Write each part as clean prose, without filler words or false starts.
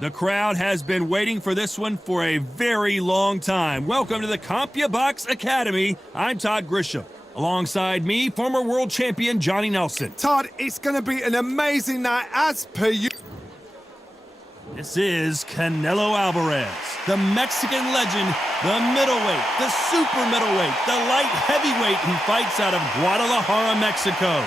The crowd has been waiting for this one for a very long time. Welcome to the CompuBox Academy. I'm Todd Grisham. Alongside me, former world champion Johnny Nelson. Todd, it's going to be an amazing night as per you. This is Canelo Alvarez, the Mexican legend, the middleweight, the super middleweight, the light heavyweight who fights out of Guadalajara, Mexico.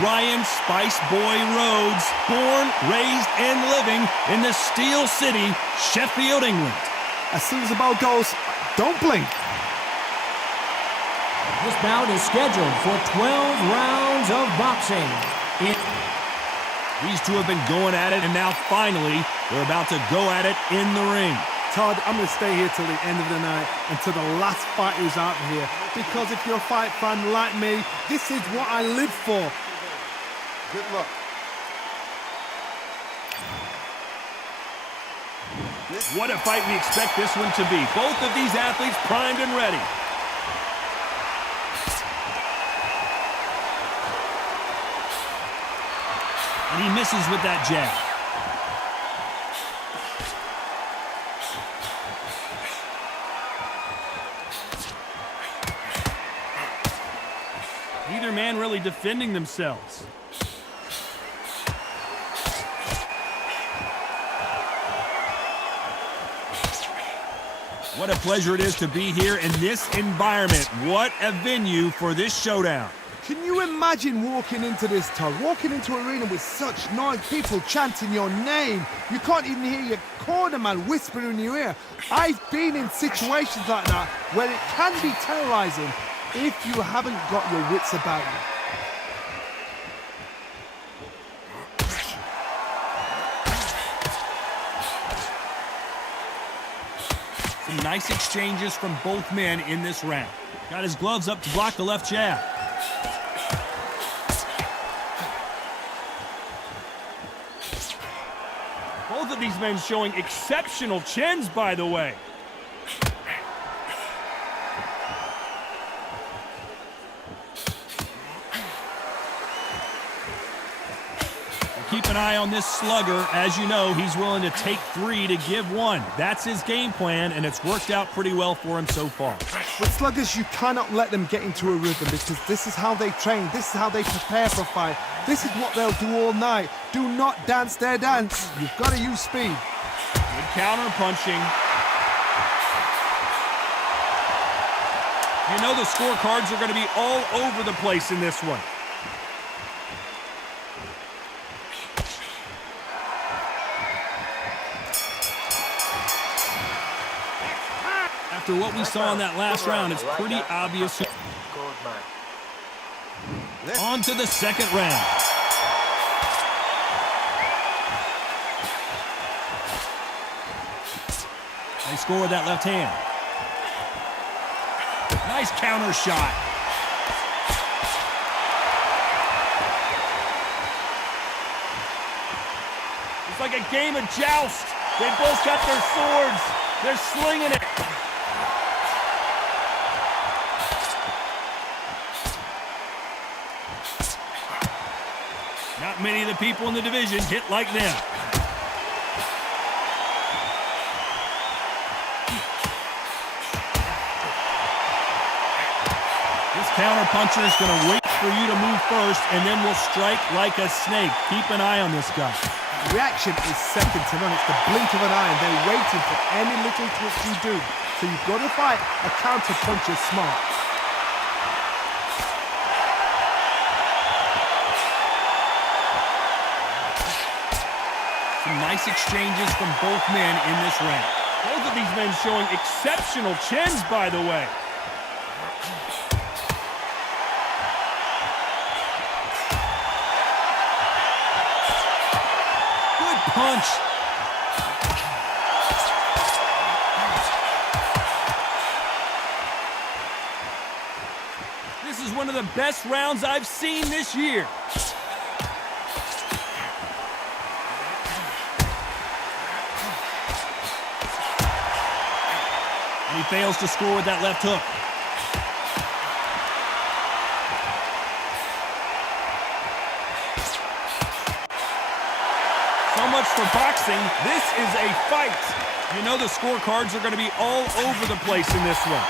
Ryan Spice Boy Rhodes, born, raised, and living in the Steel City, Sheffield, England. As soon as the ball goes, don't blink. This bout is scheduled for 12 rounds of boxing. These two have been going at it, and now finally, they're about to go at it in the ring. Todd, I'm going to stay here till the end of the night, until the last fighter is out here. Because if you're a fight fan like me, this is what I live for. Good luck. What a fight we expect this one to be. Both of these athletes primed and ready. And he misses with that jab. Neither man really defending themselves. What a pleasure it is to be here in this environment. What a venue for this showdown. Can you imagine walking into this, Todd? Walking into an arena with such noise, people chanting your name. You can't even hear your cornerman whispering in your ear. I've been in situations like that where it can be terrorizing if you haven't got your wits about you. Some nice exchanges from both men in this round. Got his gloves up to block the left jab. Both of these men showing exceptional chins, by the way. Keep an eye on this slugger. As you know, he's willing to take 3 to give 1. That's his game plan, and it's worked out pretty well for him so far. With sluggers, you cannot let them get into a rhythm because this is how they train. This is how they prepare for a fight. This is what they'll do all night. Do not dance their dance. You've got to use speed. Good counter punching. You know the scorecards are going to be all over the place in this one. After what we saw in that last round, it's pretty obvious. On to the second round. Nice score with that left hand. Nice counter shot. It's like a game of joust. They both got their swords. They're slinging it. Not many of the people in the division hit like them. This counter puncher is going to wait for you to move first, and then will strike like a snake. Keep an eye on this guy. Reaction is second to none. It's the blink of an eye, and they're waiting for any little twist you do. So you've got to fight a counter puncher smart. Some nice exchanges from both men in this round. Both of these men showing exceptional chins, by the way. Good punch. This is one of the best rounds I've seen this year. And he fails to score with that left hook. much for boxing. This is a fight. You know the scorecards are going to be all over the place in this one.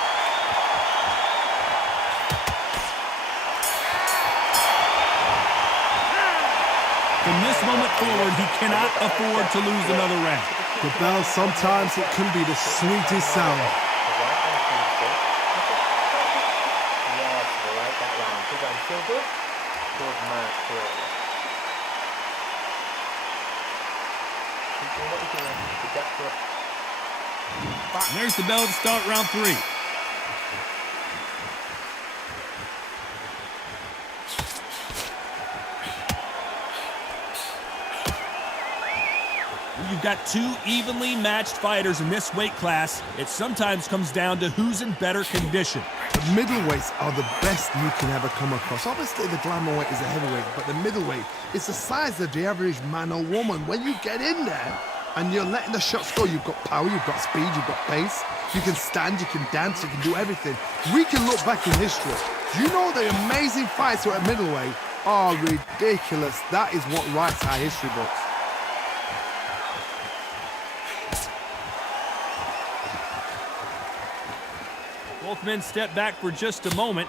From this moment forward, he cannot afford to lose another round. The bell, sometimes it can be the sweetest sound. And there's the bell to start round 3. You've got two evenly matched fighters in this weight class. It sometimes comes down to who's in better condition. The middleweights are the best you can ever come across. Obviously, the glamour weight is a heavyweight, but the middleweight is the size of the average man or woman. When you get in there and you're letting the shots go, you've got power, you've got speed, you've got pace. You can stand, you can dance, you can do everything. We can look back in history. Do you know the amazing fights at middleweight are ridiculous? That is what writes our history books. Both men step back for just a moment.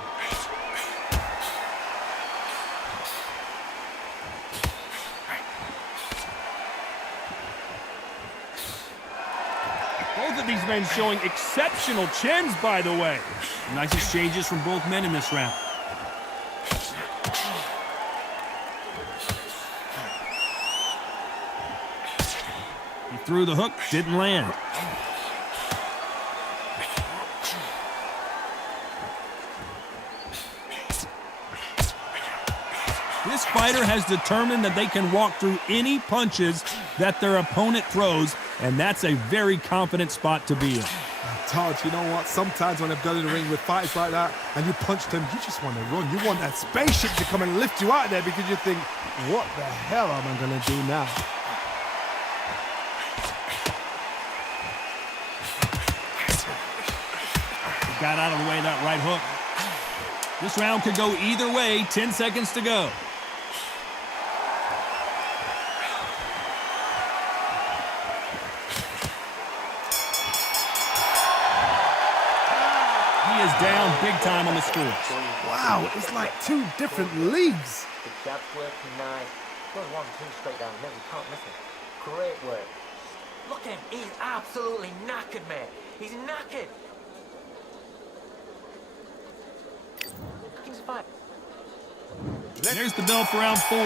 Both of these men showing exceptional chins, by the way. Nice exchanges from both men in this round. He threw the hook, didn't land. This fighter has determined that they can walk through any punches that their opponent throws, and that's a very confident spot to be in. Todd, you know what? Sometimes when I've got in the ring with fighters like that and you punch them, you just want to run. You want that spaceship to come and lift you out of there because you think, what the hell am I going to do now? Got out of the way of that right hook. This round could go either way. 10 seconds to go. He is down big time on the scores. Wow, it's like two different leagues. The jab's working nice. Goes 1, 2 straight down. No, you can't miss it. Great work. Look at him. He's absolutely knackered, mate. He's knackered. He's fine. There's the bell for round 4.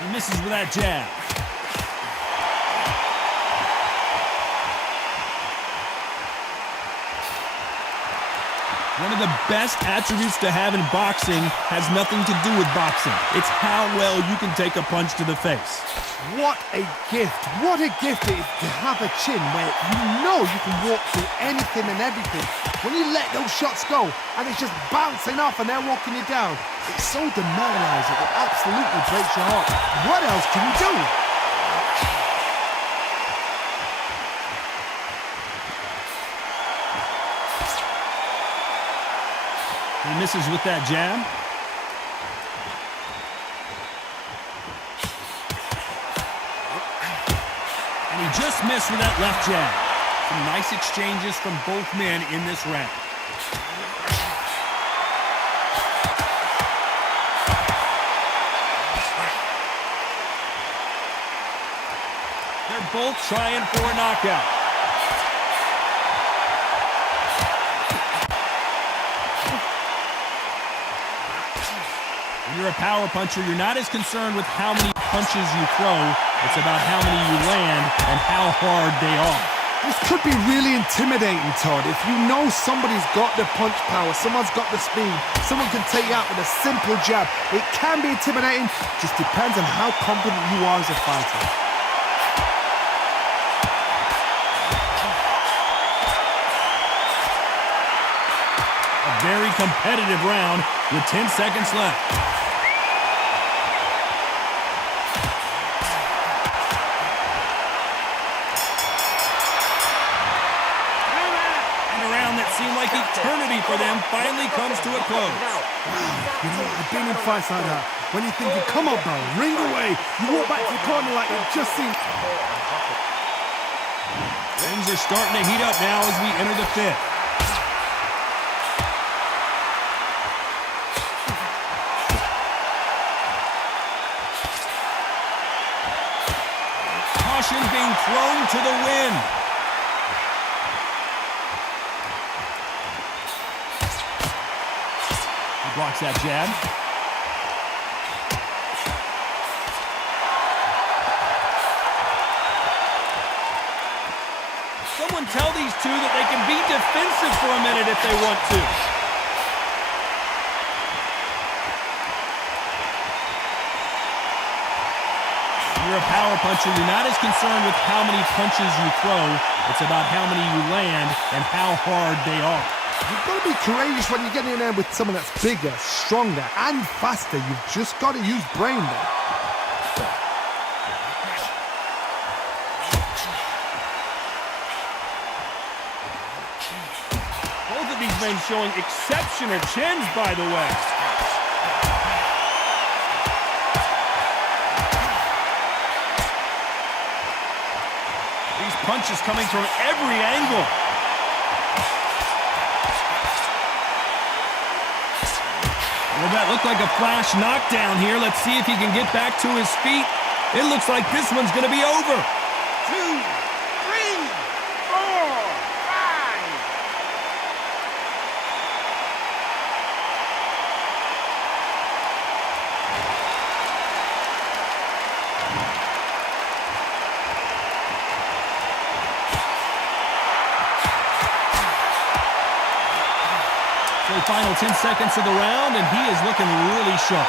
He misses with that jab. One of the best attributes to have in boxing has nothing to do with boxing. It's how well you can take a punch to the face. What a gift. What a gift it is to have a chin where you know you can walk through anything and everything. When you let those shots go and it's just bouncing off and they're walking you down, it's so demoralizing. It absolutely breaks your heart. What else can you do? He misses with that jab. And he just missed with that left jab. Some nice exchanges from both men in this round. They're both trying for a knockout. When you're a power puncher, you're not as concerned with how many punches you throw. It's about how many you land and how hard they are. This could be really intimidating, Todd. If you know somebody's got the punch power, someone's got the speed, someone can take you out with a simple jab. It can be intimidating, just depends on how confident you are as a fighter. A very competitive round with 10 seconds left. seemed like eternity for them finally comes to a close. You know, I've been in fights like that. When you're thinking, come on, bro, ring away. You walk back to the corner like it just seemed... Things are starting to heat up now as we enter the fifth. Caution being thrown to the wind. He blocks that jab. Someone tell these two that they can be defensive for a minute if they want to. You're a power puncher. You're not as concerned with how many punches you throw. It's about how many you land and how hard they are. You've got to be courageous when you get in there with someone that's bigger, stronger, and faster. You've just got to use brain there. Both of these men showing exceptional chins, by the way. These punches coming from every angle. Well, that looked like a flash knockdown here. Let's see if he can get back to his feet. It looks like this one's going to be over. 2, 3, 4, 5. So final 10 seconds of the round, and he is looking really sharp.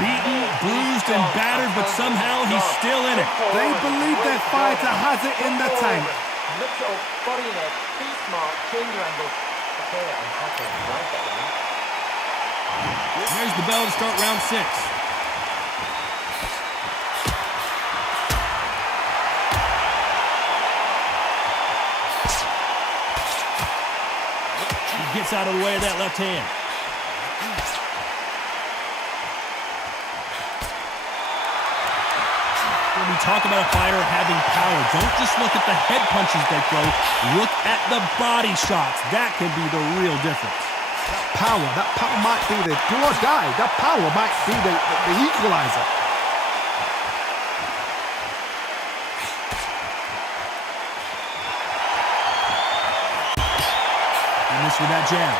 Beaten, bruised, and battered, but somehow he's still in it. They believe their fighter has it in the tank. Lift it up, body in it, be smart, change your angle. Okay, I'm happy. Right that one. There's the bell to start round 6. He gets out of the way of that left hand. When we talk about a fighter having power, don't just look at the head punches they throw. Look at the body shots. That can be the real difference. That power might be the do or die. That power might be the equalizer. He missed with that jab.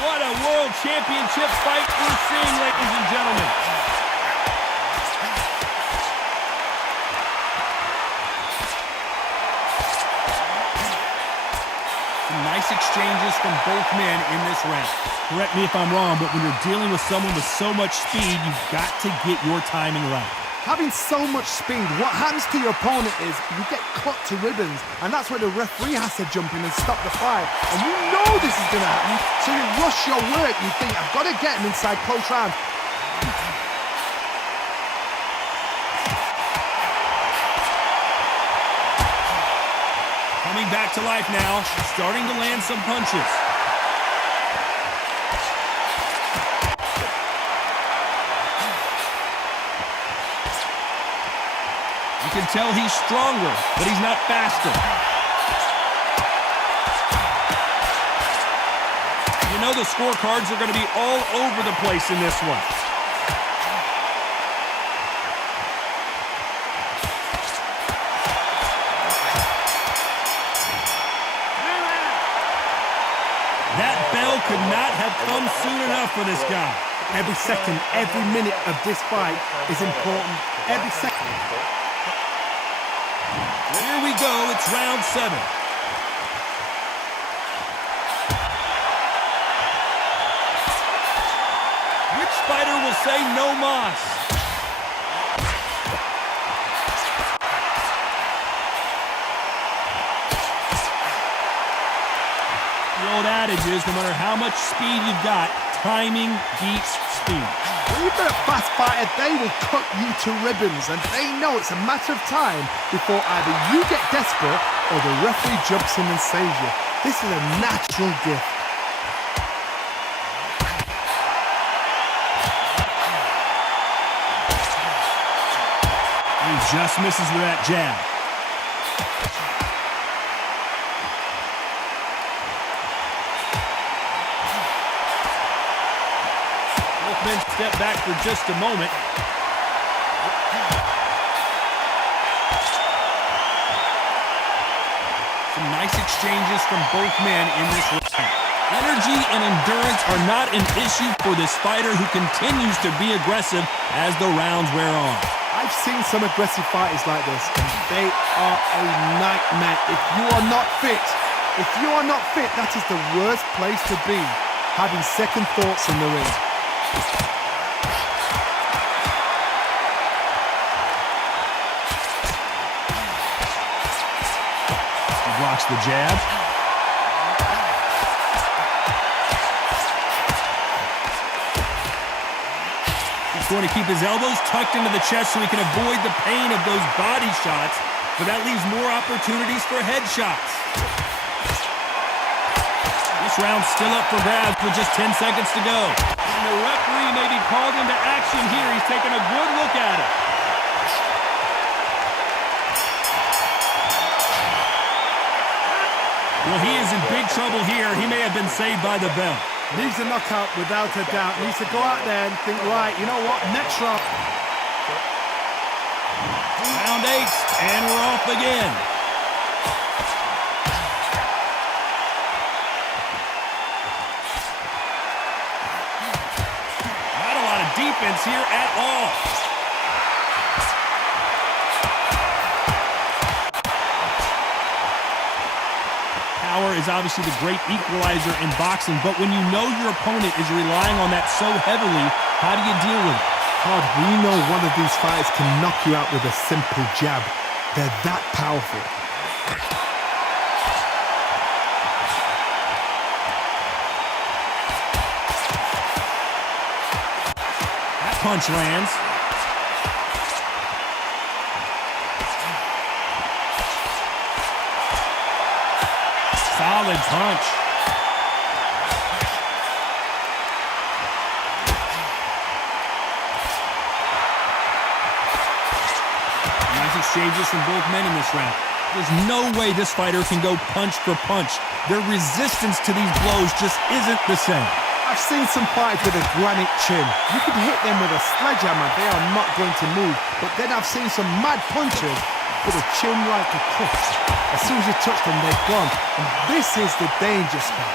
What a world championship fight we're seeing, ladies and gentlemen. Some nice exchanges from both men in this round. Correct me if I'm wrong, but when you're dealing with someone with so much speed, you've got to get your timing right. Having so much speed, what happens to your opponent is you get cut to ribbons, and that's where the referee has to jump in and stop the fight. And you know this is going to happen, so you rush your work. You think, I've got to get him inside close round. Coming back to life now, starting to land some punches. You can tell he's stronger, but he's not faster. You know the scorecards are going to be all over the place in this one. That bell could not have come soon enough for this guy. Every second, every minute of this fight is important. Every second. Here we go, it's round 7. Which fighter will say no mas? The old adage is, no matter how much speed you've got, timing beats speed. When you've got a fast fighter, they will cut you to ribbons, and they know it's a matter of time before either you get desperate or the referee jumps in and saves you. This is a natural gift. He just misses with that jab. Both men step back for just a moment. Some nice exchanges from both men in this round. Energy and endurance are not an issue for this fighter who continues to be aggressive as the rounds wear on. I've seen some aggressive fighters like this, and they are a nightmare. If you are not fit, that is the worst place to be, having second thoughts in the ring. He blocks the jab. Going to keep his elbows tucked into the chest so he can avoid the pain of those body shots, but that leaves more opportunities for headshots. This round's still up for grabs with just 10 seconds to go. And the referee may be called into action here. He's taking a good look at it. Well, he is in big trouble here. He may have been saved by the bell. Needs a knockout without a doubt. Needs to go out there and think, right, you know what, next round. Round 8, and we're off again. Not a lot of defense here at all. Power is obviously the great equalizer in boxing, but when you know your opponent is relying on that so heavily, how do you deal with it? Todd, we know one of these fighters can knock you out with a simple jab. They're that powerful. That punch lands. Solid punch. Nice exchanges from both men in this round. There's no way this fighter can go punch for punch. Their resistance to these blows just isn't the same. I've seen some fighters with a granite chin. You can hit them with a sledgehammer, they are not going to move. But then I've seen some mad punchers with a chin like a cliff. As soon as you touch them, they're gone. And this is the danger spot.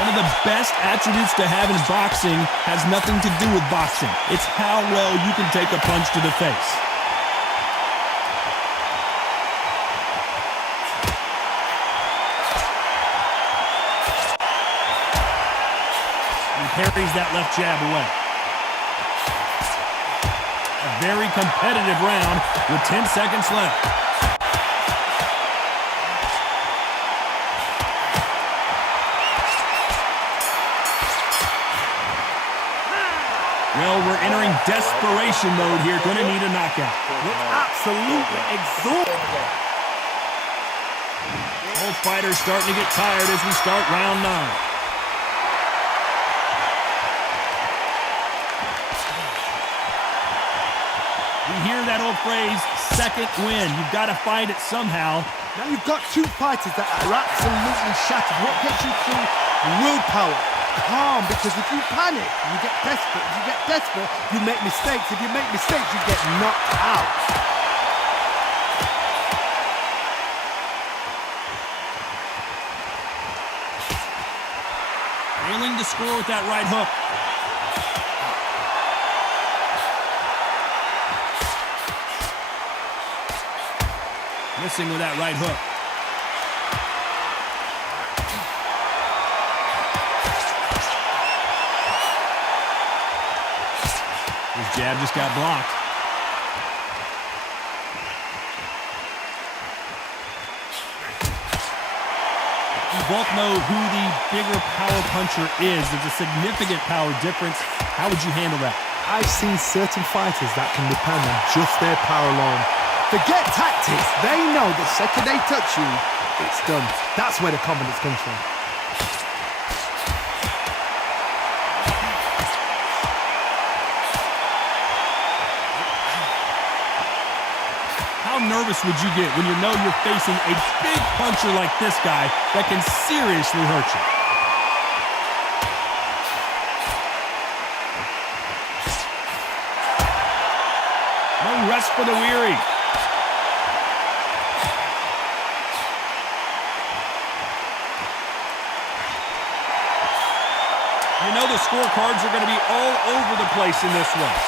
One of the best attributes to have in boxing has nothing to do with boxing. It's how well you can take a punch to the face. Parries that left jab away. A very competitive round with 10 seconds left. Well, we're entering desperation mode here. Gonna need a knockout. Look absolutely exhausted. Both fighters starting to get tired as we start round 9. We hear that old phrase, second win. You've got to find it somehow. Now you've got two fighters that are absolutely shattered. What gets you through? Willpower. Calm, because if you panic, you get desperate. If you get desperate, you make mistakes. If you make mistakes, you get knocked out. Failing to score with that right hook. Missing with that right hook. His jab just got blocked. You both know who the bigger power puncher is. There's a significant power difference. How would you handle that? I've seen certain fighters that can depend on just their power alone. Forget tactics. They know the second they touch you, it's done. That's where the confidence comes from. How nervous would you get when you know you're facing a big puncher like this guy that can seriously hurt you? No rest for the weary. You know the scorecards are going to be all over the place in this one.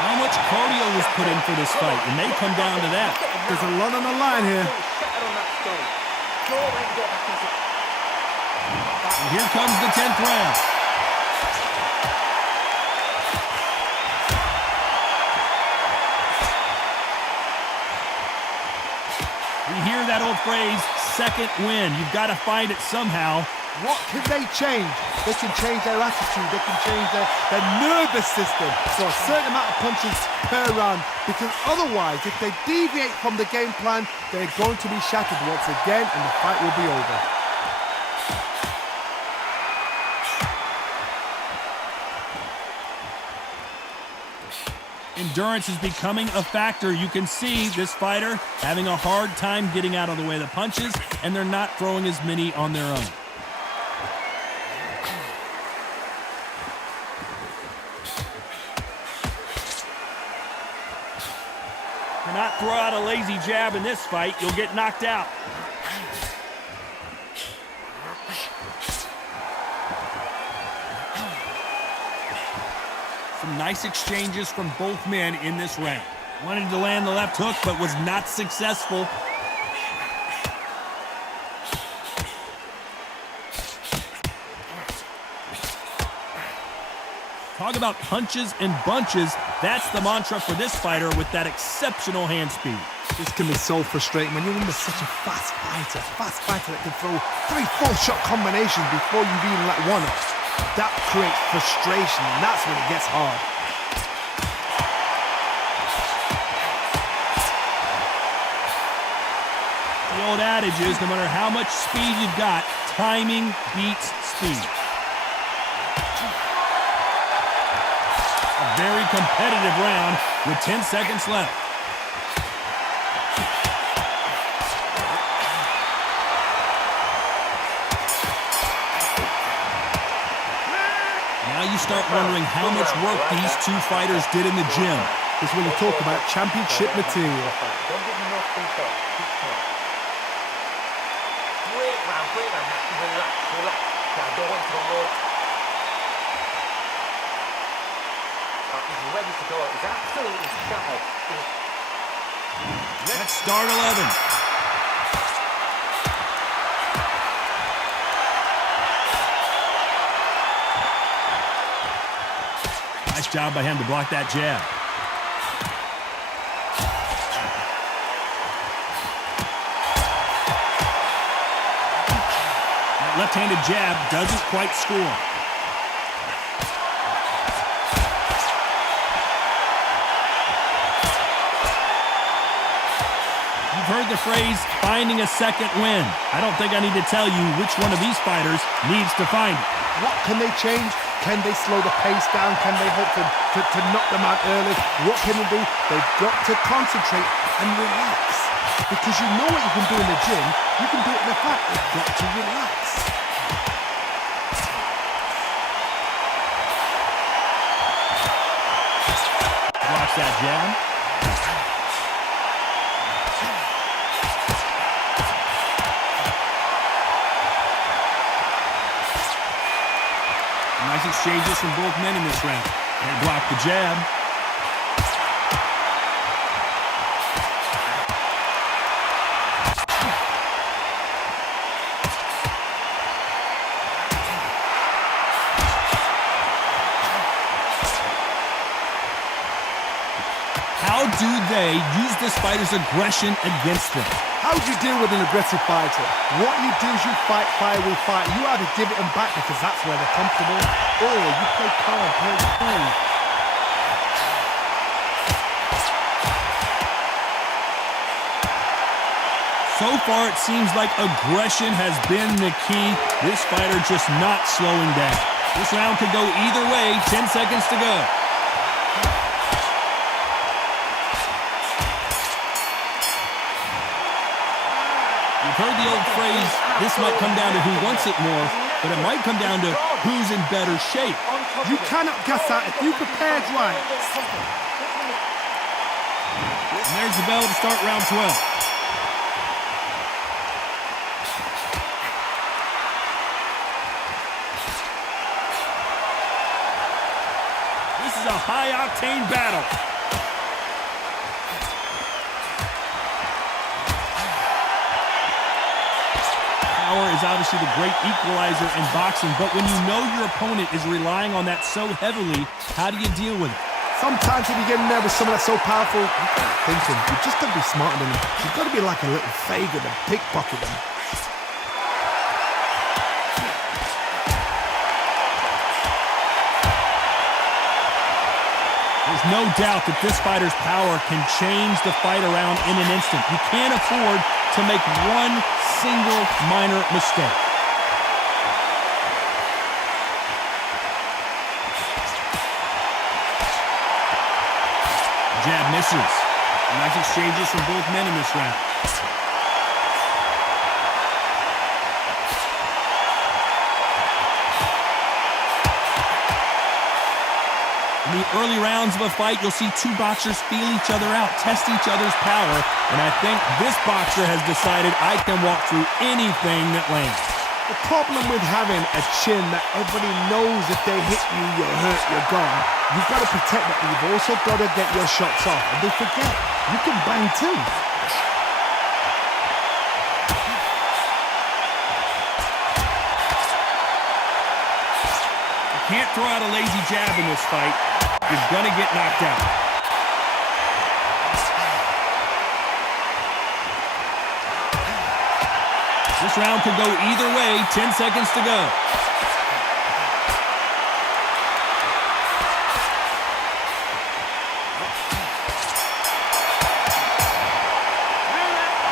How much cardio was put in for this fight? It may come down to that. There's a lot on the line here. And here comes the 10th round. We hear that old phrase, second win. You've got to find it somehow. What can they change? They can change their attitude. They can change their nervous system. So a certain amount of punches per round. Because otherwise, if they deviate from the game plan, they're going to be shattered once again and the fight will be over. Endurance is becoming a factor. You can see this fighter having a hard time getting out of the way of the punches, and they're not throwing as many on their own. Do not throw out a lazy jab in this fight. You'll get knocked out. Some nice exchanges from both men in this round. Wanted to land the left hook, but was not successful. Talk about punches and bunches. That's the mantra for this fighter with that exceptional hand speed. This can be so frustrating when you're under such a fast fighter that can throw 3-4 shot combinations before you've even let one off. That creates frustration, and that's when it gets hard. The old adage is, no matter how much speed you've got, timing beats speed. A very competitive round with 10 seconds left. Now you start wondering how much work these two fighters did in the gym. This is when you talk about championship material. Don't give me no free shot. Great round. Relax. Now go into the road. He's ready to go. He's absolutely shattered. Let's start 11. Nice job by him to block that jab. That left-handed jab doesn't quite score. You've heard the phrase, finding a second win. I don't think I need to tell you which one of these fighters needs to find it. What can they change? Can they slow the pace down? Can they hope to knock them out early? What can they do? They've got to concentrate and relax. Because you know what you can do in the gym, you can do it in the fight. You've got to relax. Blocks that jab. Nice exchanges from both men in this round. They block the jab. do they use this fighter's aggression against them? How do you deal with an aggressive fighter? What you do is you fight fire with fire. You either give it them back because that's where they're comfortable, or you play calm, play cool. So far, it seems like aggression has been the key. This fighter just not slowing down. This round could go either way. 10 seconds to go. You've heard the old phrase, this might come down to who wants it more, but it might come down to who's in better shape. You cannot gas out if you prepared right. And there's the bell to start round 12. This is a high-octane battle. Power is obviously the great equalizer in boxing, but when you know your opponent is relying on that so heavily, how do you deal with it? Sometimes when you get nervous, someone that's so powerful, thinking, you've just got to be smarter than them. You've got to be like a little faggot and pickpocket them. There's no doubt that this fighter's power can change the fight around in an instant. You can't afford to make one single minor mistake. Jab misses. Nice exchanges from both men in this round. In the early rounds of a fight, you'll see two boxers feel each other out, test each other's power, and I think this boxer has decided I can walk through anything that lands. The problem with having a chin that everybody knows if they hit you, you're hurt, you're gone. You've got to protect that, but you've also got to get your shots off. And they forget, you can bang too. You can't throw out a lazy jab in this fight. You're gonna get knocked out. This round could go either way. 10 seconds to go.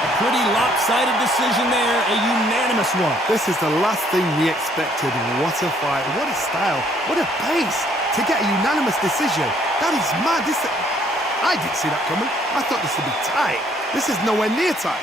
A pretty lopsided decision there, a unanimous one. This is the last thing we expected. What a fight, what a style, what a pace to get a unanimous decision. That is mad. I didn't see that coming. I thought this would be tight. This is nowhere near tight.